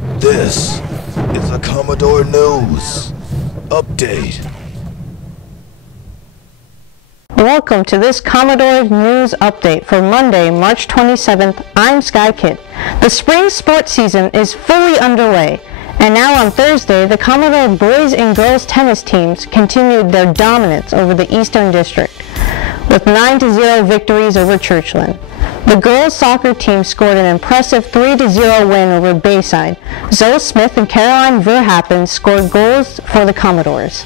This is a Commodore News Update. Welcome to this Commodore News Update for Monday, March 27th. I'm Sky Kid. The spring sports season is fully underway, and now on Thursday, the Commodore boys and girls tennis teams continued their dominance over the Eastern District, with 9-0 victories over Churchland. The girls soccer team scored an impressive 3-0 win over Bayside. Zoe Smith and Caroline Verhappen scored goals for the Commodores.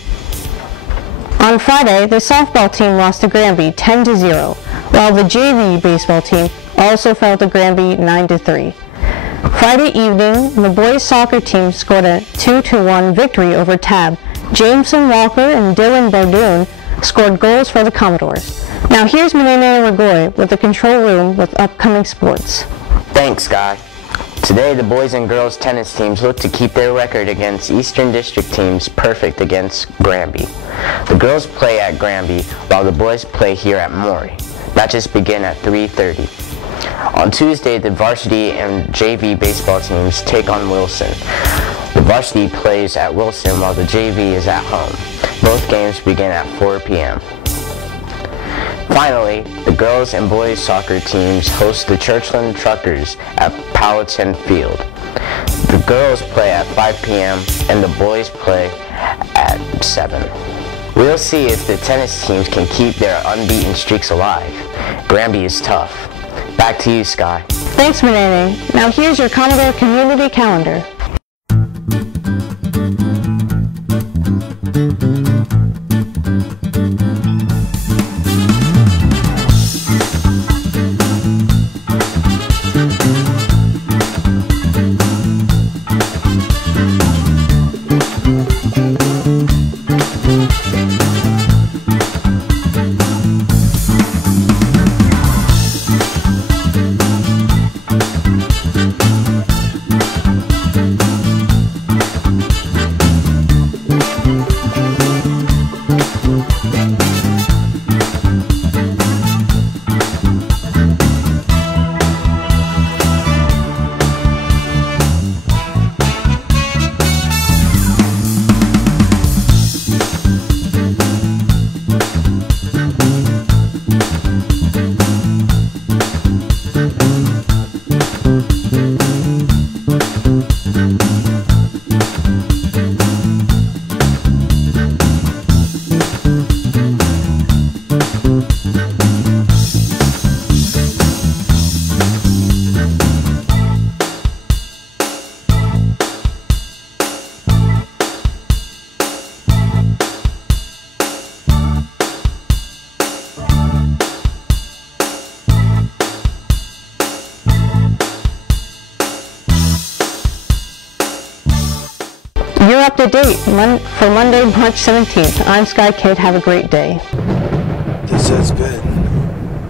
On Friday, the softball team lost to Granby 10-0, while the JV baseball team also fell to Granby 9-3. Friday evening, the boys soccer team scored a 2-1 victory over Tab. Jameson Walker and Dylan Bardoon scored goals for the Commodores. Now here's Menene Ragoy with the control room with upcoming sports. Thanks, Guy. Today, the boys and girls tennis teams look to keep their record against Eastern District teams perfect against Granby. The girls play at Granby while the boys play here at Maury. Matches begin at 3:30. On Tuesday, the varsity and JV baseball teams take on Wilson. The varsity plays at Wilson while the JV is at home. Both games begin at 4 p.m. Finally, the girls and boys soccer teams host the Churchland Truckers at Powhatan Field. The girls play at 5 p.m. and the boys play at 7. We'll see if the tennis teams can keep their unbeaten streaks alive. Granby is tough. Back to you, Sky. Thanks, Menene. Now here's your Commodore Community Calendar. You're up to date for Monday, March 17th. I'm Sky Kid. Have a great day. This has been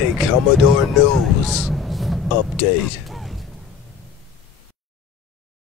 a Commodore News Update.